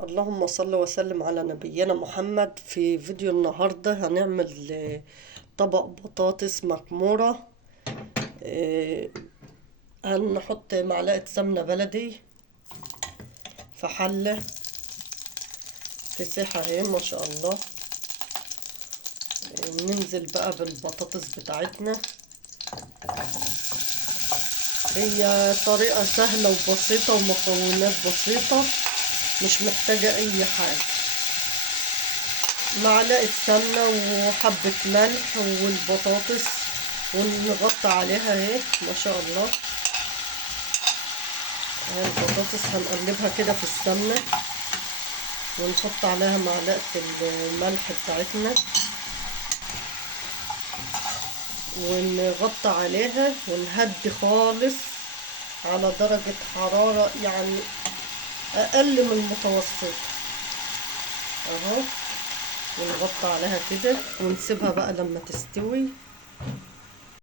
اللهم صل وسلم على نبينا محمد. في فيديو النهاردة هنعمل طبق بطاطس مكمورة. آه، هنحط معلقة سمنة بلدي في حلة تسيح اهي ما شاء الله. ننزل بقى بالبطاطس بتاعتنا. هي طريقة سهلة وبسيطة ومكونات بسيطة، مش محتاجة أي حاجة. معلقة سمنة وحبة ملح والبطاطس، ونغطي عليها اهي ما شاء الله. اهي البطاطس هنقلبها كده في السمنة، ونحط عليها معلقة الملح بتاعتنا، ونغطي عليها ونهدي خالص على درجة حرارة يعني أقل من المتوسط اهو. ونغطي عليها كده ونسيبها بقى لما تستوي.